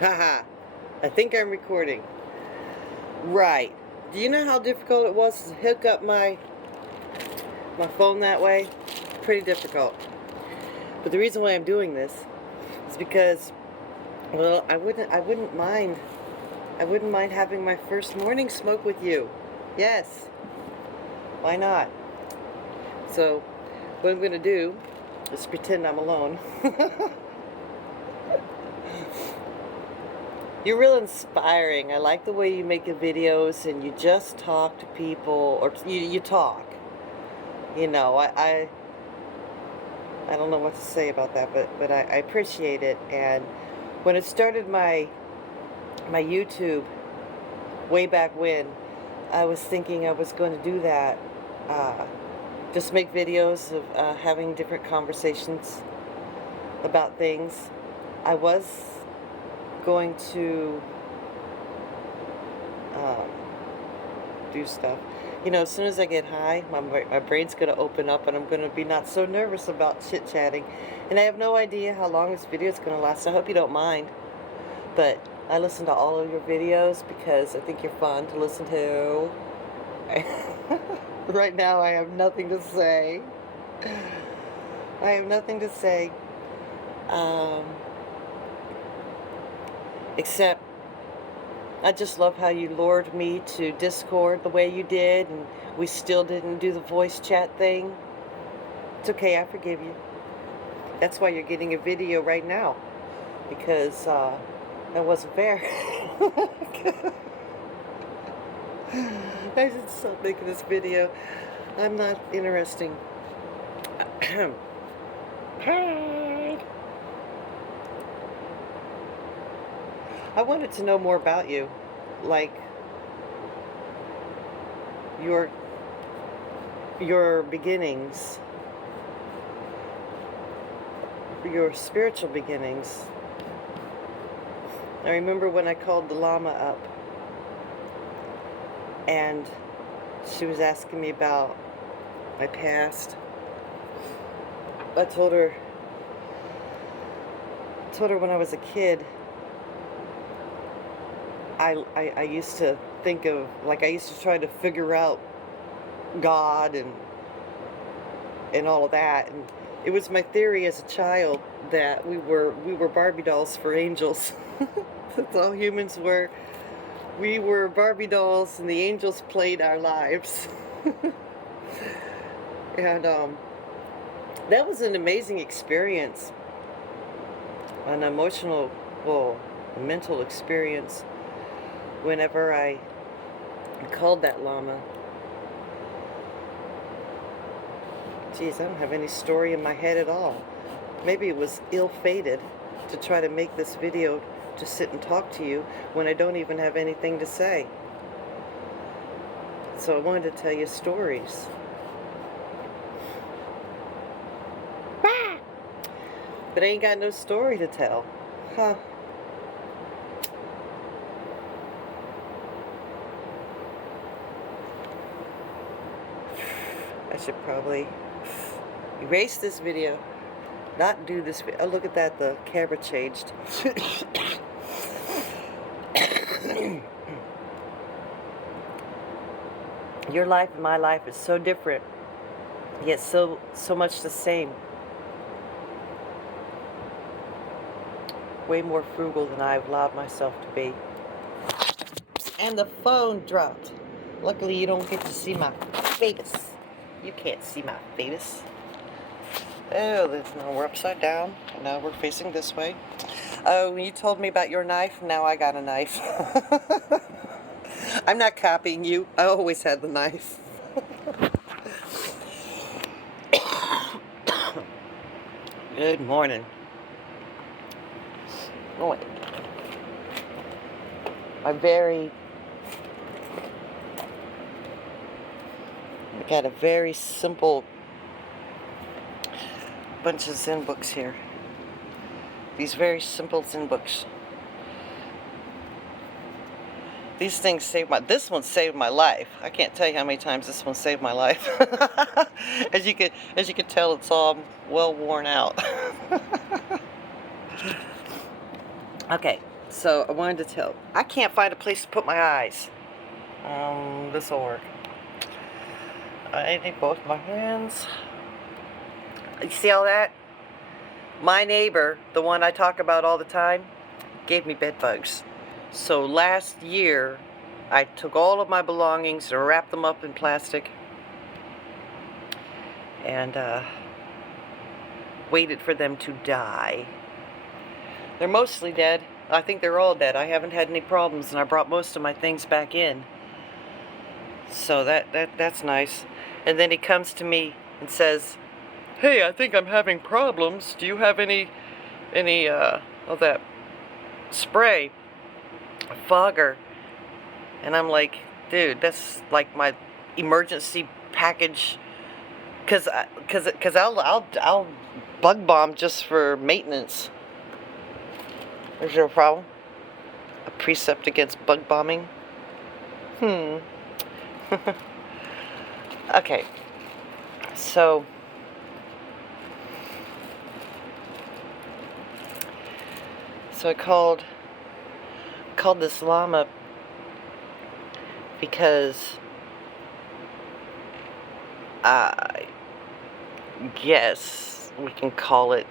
Haha. I think I'm recording. Right. Do you know how difficult it was to hook up my phone that way? Pretty difficult. But the reason why I'm doing this is because, well, I wouldn't mind having my first morning smoke with you. Yes. Why not? So, what I'm going to do is pretend I'm alone. You're real inspiring. I like the way you make your videos and you just talk to people, or you talk. You know, I don't know what to say about that, but I appreciate it. And when I started my YouTube way back when, I was thinking I was going to do that. Just make videos of having different conversations about things. I was going to do stuff. You know, as soon as I get high, my brain's going to open up and I'm going to be not so nervous about chit-chatting. And I have no idea how long this video is going to last. I hope you don't mind. But I listen to all of your videos because I think you're fun to listen to. Right now I have nothing to say. I have nothing to say. Except I just love how you lured me to Discord the way you did, and we still didn't do the voice chat thing. It's okay, I forgive you. That's why you're getting a video right now, because that wasn't fair. I just stopped making this video. I'm not interesting. I wanted to know more about you, like your beginnings, your spiritual beginnings. I remember when I called the Lama up and she was asking me about my past. I told her when I was a kid, I used to think of, like, I used to try to figure out God and all of that, and it was my theory as a child that we were Barbie dolls for angels. That's all humans were. We were Barbie dolls and the angels played our lives. And that was an amazing experience, an emotional, well, mental experience. Whenever I called that Lama. Geez, I don't have any story in my head at all. Maybe it was ill-fated to try to make this video to sit and talk to you when I don't even have anything to say. So I wanted to tell you stories. But I ain't got no story to tell. Huh. I should probably erase this video, not do this video. Oh, look at that, the camera changed. Your life and my life is so different, yet so much the same. Way more frugal than I've allowed myself to be. And the phone dropped. Luckily you don't get to see my face. You can't see my face. Oh, now we're upside down. And now we're facing this way. Oh, you told me about your knife. Now I got a knife. I'm not copying you. I always had the knife. Good morning. Oh, wait. I got a very simple bunch of Zen books here. These very simple Zen books. These things this one saved my life. I can't tell you how many times this one saved my life. As you could tell, it's all well worn out. Okay, So I wanted to tell. I can't find a place to put my eyes. This will work. I need both my hands. You see all that? My neighbor, the one I talk about all the time, gave me bed bugs. So last year, I took all of my belongings and wrapped them up in plastic and waited for them to die. They're mostly dead. I think they're all dead. I haven't had any problems, and I brought most of my things back in. So that's nice. And then he comes to me and says, "Hey, I think I'm having problems. Do you have any of that spray, fogger?" And I'm like, "Dude, that's like my emergency package, cause I'll bug bomb just for maintenance." Is there a problem? A precept against bug bombing? Okay. So I called this llama because I guess we can call it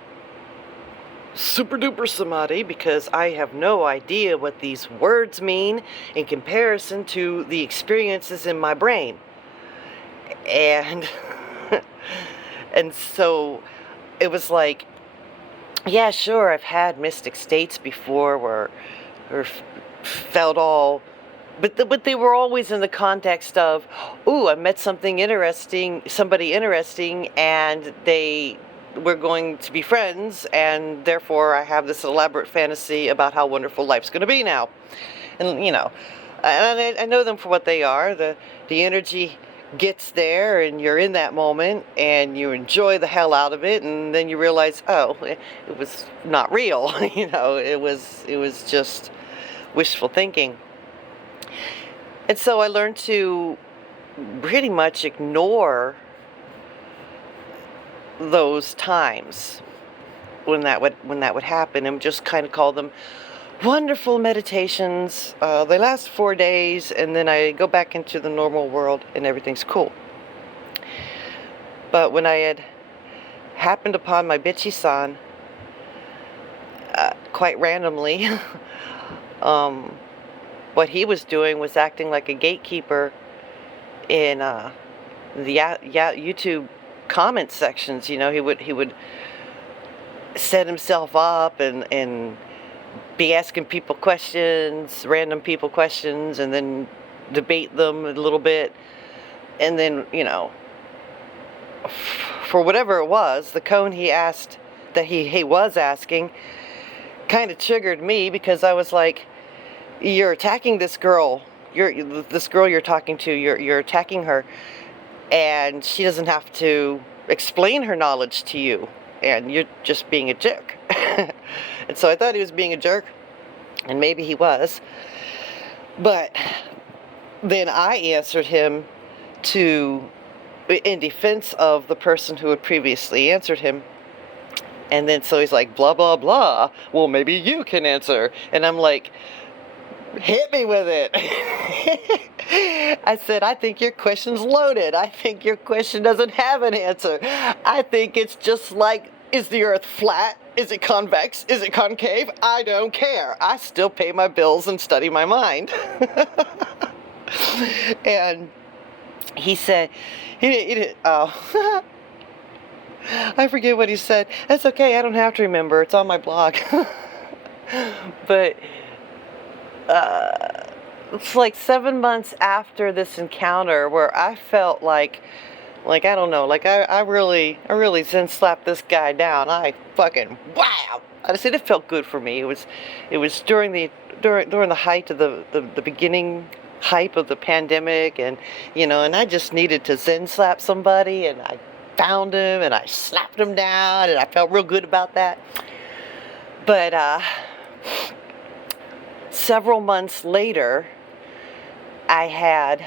super duper samadhi, because I have no idea what these words mean in comparison to the experiences in my brain. And and so it was like, yeah, sure, I've had mystic states before where or felt all, but they were always in the context of, ooh, I met somebody interesting, and we're going to be friends, and therefore I have this elaborate fantasy about how wonderful life's going to be now. And and I know them for what they are. The energy gets there, and you're in that moment, and you enjoy the hell out of it, and then you realize, oh, it was not real. It was just wishful thinking. And so I learned to pretty much ignore those times when that would happen, and just kind of call them wonderful meditations. They last 4 days, and then I go back into the normal world, and everything's cool. But when I had happened upon my bitchy-san, quite randomly, what he was doing was acting like a gatekeeper in the YouTube comment sections. He would set himself up and be asking people questions, random people questions, and then debate them a little bit. And then, for whatever it was, the cone he asked, that he was asking, kind of triggered me, because I was like, you're attacking this girl. This girl you're talking to, you're attacking her, and she doesn't have to explain her knowledge to you, and you're just being a jerk. And so I thought he was being a jerk, and maybe he was. But then I answered him in defense of the person who had previously answered him. And then so he's like, blah, blah, blah. Well, maybe you can answer. And I'm like, hit me with it. I said, I think your question's loaded. I think your question doesn't have an answer. I think it's just like, is the earth flat? Is it convex? Is it concave? I don't care. I still pay my bills and study my mind. And he said, oh, I forget what he said. That's okay. I don't have to remember. It's on my blog. But it's like 7 months after this encounter where I felt like I don't know, like I really zen slapped this guy down. I fucking wow. I said it felt good for me. It was during the height of the beginning hype of the pandemic, and and I just needed to zen slap somebody, and I found him and I slapped him down, and I felt real good about that. But several months later, I had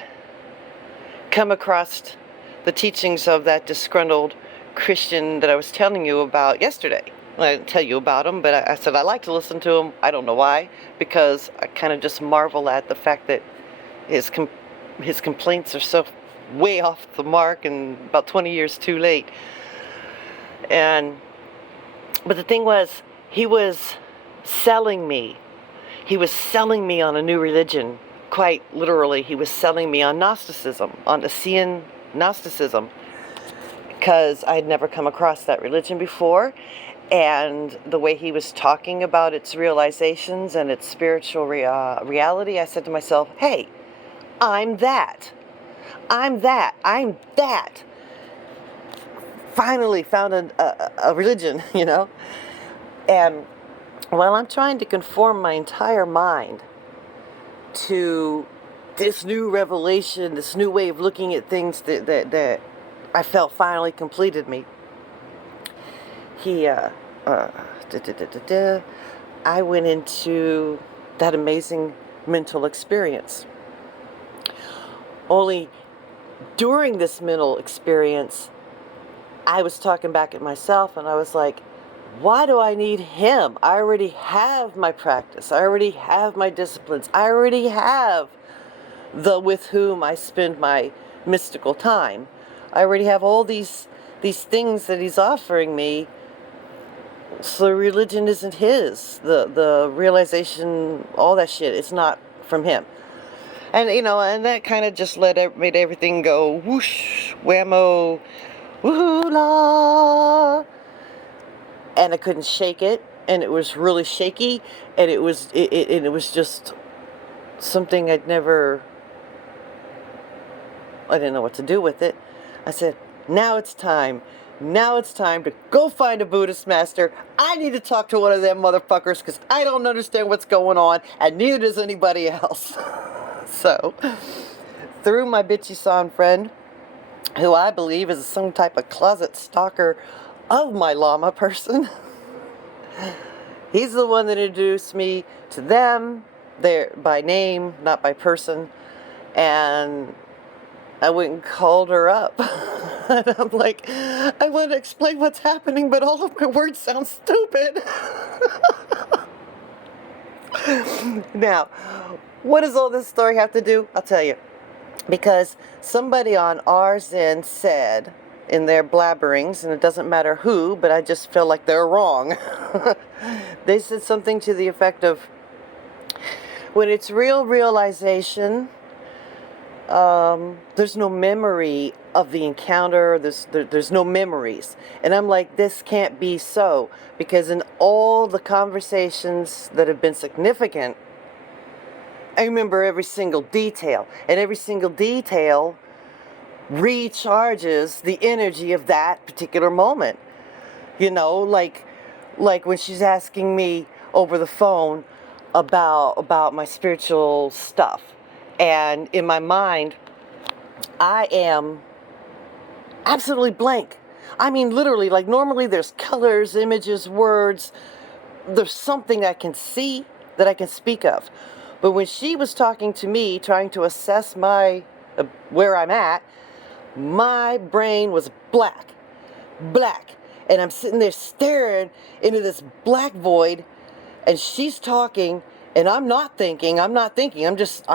come across the teachings of that disgruntled Christian that I was telling you about yesterday. I didn't tell you about him, but I said I like to listen to him. I don't know why, because I kind of just marvel at the fact that his his complaints are so way off the mark and about 20 years too late. And but the thing was, he was selling me. He was selling me on a new religion. Quite literally, he was selling me on Gnosticism, on Assyrian Gnosticism, because I'd never come across that religion before. And the way he was talking about its realizations and its spiritual reality, I said to myself, hey, I'm that. I'm that. I'm that. Finally found a religion, you know? And while I'm trying to conform my entire mind to this new revelation, this new way of looking at things that I felt finally completed me, I went into that amazing mental experience. Only during this mental experience, I was talking back at myself and I was like, why do I need him? I already have my practice. I already have my disciplines. I already have the with whom I spend my mystical time. I already have all these things that he's offering me. So religion isn't his. The realization, all that shit, it's not from him. And and that kind of just made everything go whoosh, whammo, woohoo la. And I couldn't shake it, and it was really shaky, and it was just something I didn't know what to do with it. I said, now it's time. Now it's time to go find a Buddhist master. I need to talk to one of them motherfuckers because I don't understand what's going on, and neither does anybody else. So, through my bitchy son friend, who I believe is some type of closet stalker of my Lama person, he's the one that introduced me to them, by name, not by person, and I went and called her up. And I'm like, I want to explain what's happening, but all of my words sound stupid. Now, what does all this story have to do? I'll tell you. Because somebody on our Zen said in their blabberings, and it doesn't matter who, but I just feel like they're wrong. They said something to the effect of, when it's real realization, there's no memory of the encounter. There's no memories. And I'm like, this can't be so, because in all the conversations that have been significant, I remember every single detail, and every single detail recharges the energy of that particular moment. Like when she's asking me over the phone about my spiritual stuff. And in my mind, I am absolutely blank. I mean, literally, like normally there's colors, images, words. There's something I can see that I can speak of. But when she was talking to me, trying to assess where I'm at, my brain was black. And I'm sitting there staring into this black void, and she's talking, and I'm not thinking, I'm just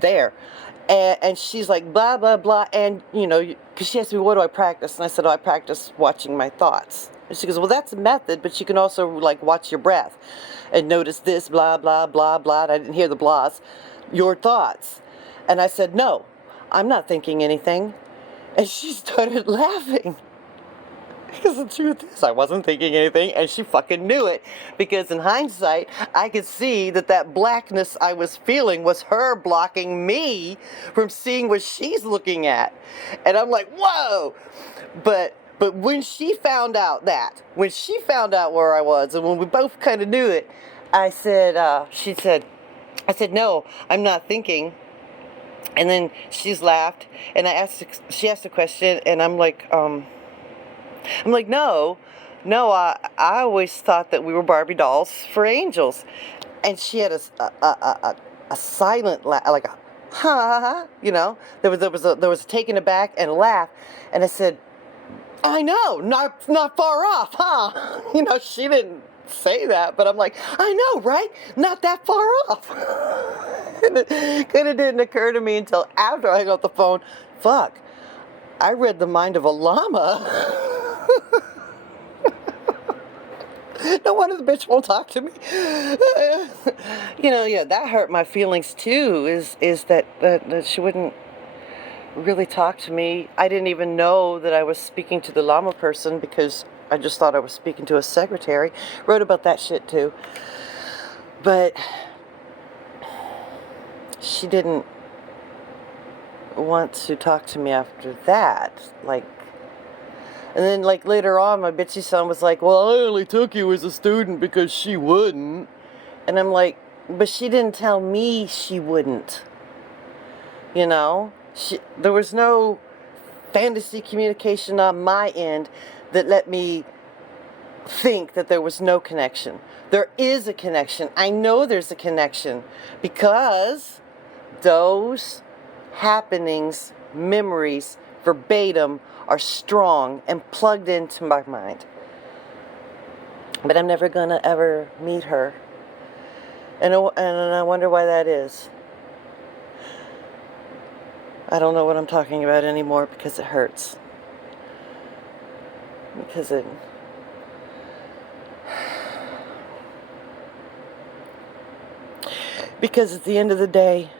there. And she's like, blah, blah, blah, and, because she asked me, what do I practice? And I said, I practice watching my thoughts. And she goes, well, that's a method, but you can also, watch your breath and notice this, blah, blah, blah, blah, and I didn't hear the blahs, your thoughts. And I said, no, I'm not thinking anything. And she started laughing. Because the truth is, I wasn't thinking anything, and she fucking knew it. Because in hindsight, I could see that blackness I was feeling was her blocking me from seeing what she's looking at. And I'm like, whoa! But when she found out where I was, and when we both kind of knew it, I said, I said, no, I'm not thinking. And then she's laughed, and she asked a question, and I'm like, no, I always thought that we were Barbie dolls for angels. And she had a silent laugh, like a ha, there was a taken aback and a laugh. And I said, I know, not far off, huh? You know, she didn't say that, but I'm like, I know, right? Not that far off. And it kind of didn't occur to me until after I got the phone. Fuck, I read the mind of a llama. No wonder the bitch won't talk to me. You know, yeah, that hurt my feelings too. Is that she wouldn't really talk to me. I didn't even know that I was speaking to the llama person because I just thought I was speaking to a secretary. Wrote about that shit too. But she didn't want to talk to me after that. Like, and then like later on, my bitchy son was like, well, I only took you as a student because she wouldn't. And I'm like, but she didn't tell me she wouldn't. You know? There was no fantasy communication on my end that let me think that there was no connection. There is a connection. I know there's a connection because those happenings, memories, verbatim, are strong and plugged into my mind. But I'm never gonna ever meet her. And I wonder why that is. I don't know what I'm talking about anymore because it hurts. Because at the end of the day,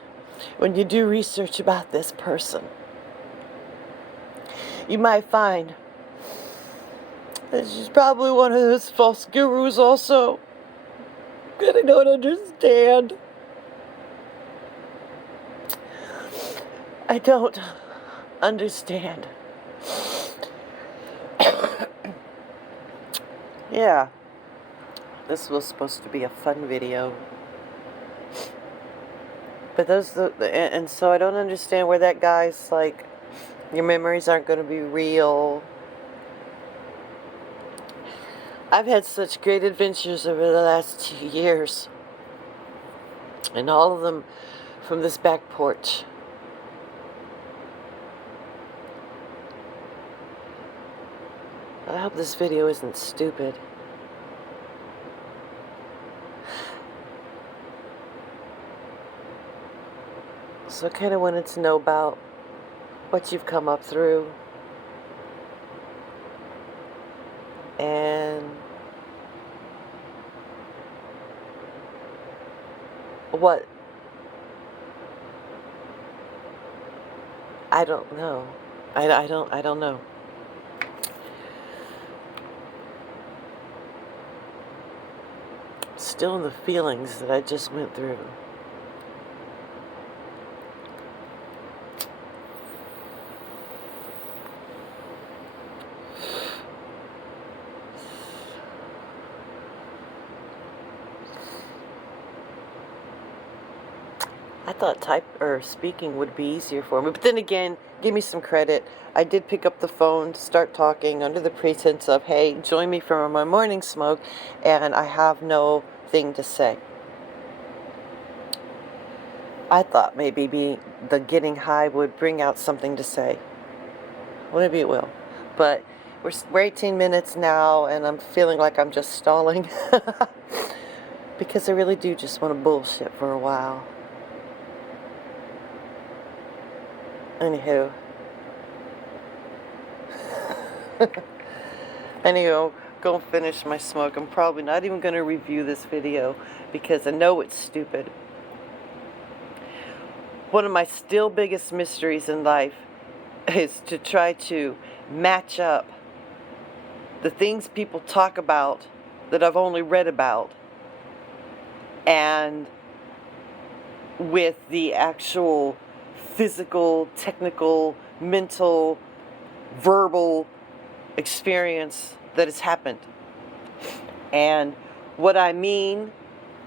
when you do research about this person, you might find that she's probably one of those false gurus also. And I don't understand. I don't understand. Yeah, this was supposed to be a fun video. But and so I don't understand where that guy's like, your memories aren't going to be real. I've had such great adventures over the last 2 years. And all of them from this back porch. I hope this video isn't stupid. So I kind of wanted to know about what you've come up through. And what? I don't know. I don't know. Still in the feelings that I just went through. I thought speaking would be easier for me, but then again, give me some credit. I did pick up the phone, start talking under the pretense of, hey, join me for my morning smoke, and I have no thing to say. I thought maybe the getting high would bring out something to say. Well, maybe it will, but we're 18 minutes now, and I'm feeling like I'm just stalling because I really do just want to bullshit for a while. Anywho. Go finish my smoke. I'm probably not even going to review this video because I know it's stupid. One of my still biggest mysteries in life is to try to match up the things people talk about that I've only read about and with the actual physical, technical, mental, verbal experience that has happened. And what I mean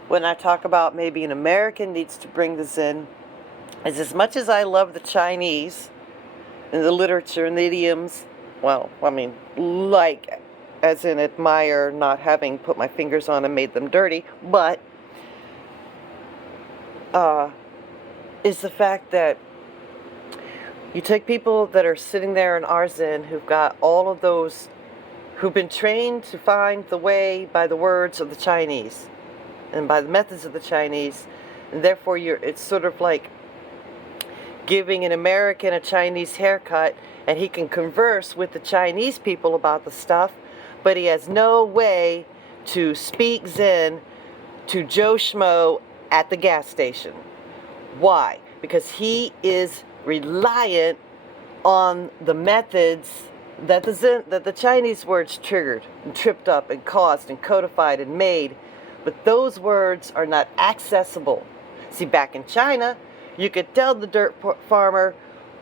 when I talk about maybe an American needs to bring this in is, as much as I love the Chinese and the literature and the idioms, well, I mean, like, as in admire not having put my fingers on and made them dirty, but is the fact that You take people that are sitting there in our Zen who've got all of those, who've been trained to find the way by the words of the Chinese and by the methods of the Chinese, and therefore it's sort of like giving an American a Chinese haircut, and he can converse with the Chinese people about the stuff, but he has no way to speak Zen to Joe Schmo at the gas station. Why? Because he is reliant on the methods that the Chinese words triggered and tripped up and caused and codified and made, but those words are not accessible. See, back in China, you could tell the dirt farmer,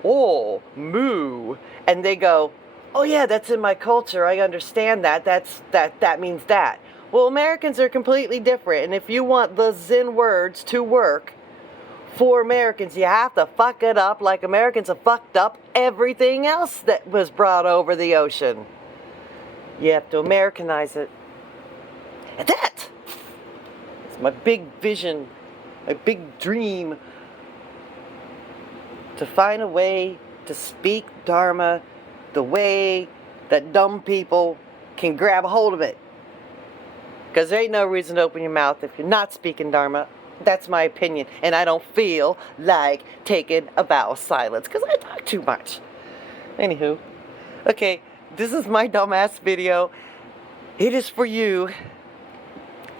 "Oh, moo," and they go, "Oh yeah, that's in my culture. I understand that. That means that." Well, Americans are completely different, and if you want the Zen words to work for Americans, you have to fuck it up like Americans have fucked up everything else that was brought over the ocean. You have to Americanize it. And that is my big vision, my big dream, to find a way to speak Dharma the way that dumb people can grab a hold of it. Because there ain't no reason to open your mouth if you're not speaking Dharma. That's my opinion. And I don't feel like taking a vow of silence because I talk too much. Anywho. Okay, this is my dumbass video. It is for you.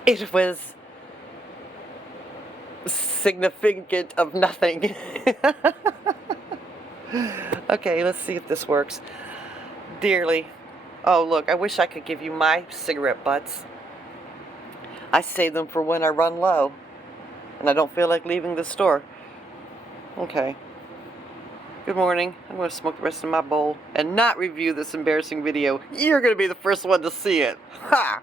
It was significant of nothing. Okay, let's see if this works. Dearly. Oh, look, I wish I could give you my cigarette butts. I save them for when I run low and I don't feel like leaving the store. Okay. Good morning. I'm going to smoke the rest of my bowl and not review this embarrassing video. You're going to be the first one to see it. Ha!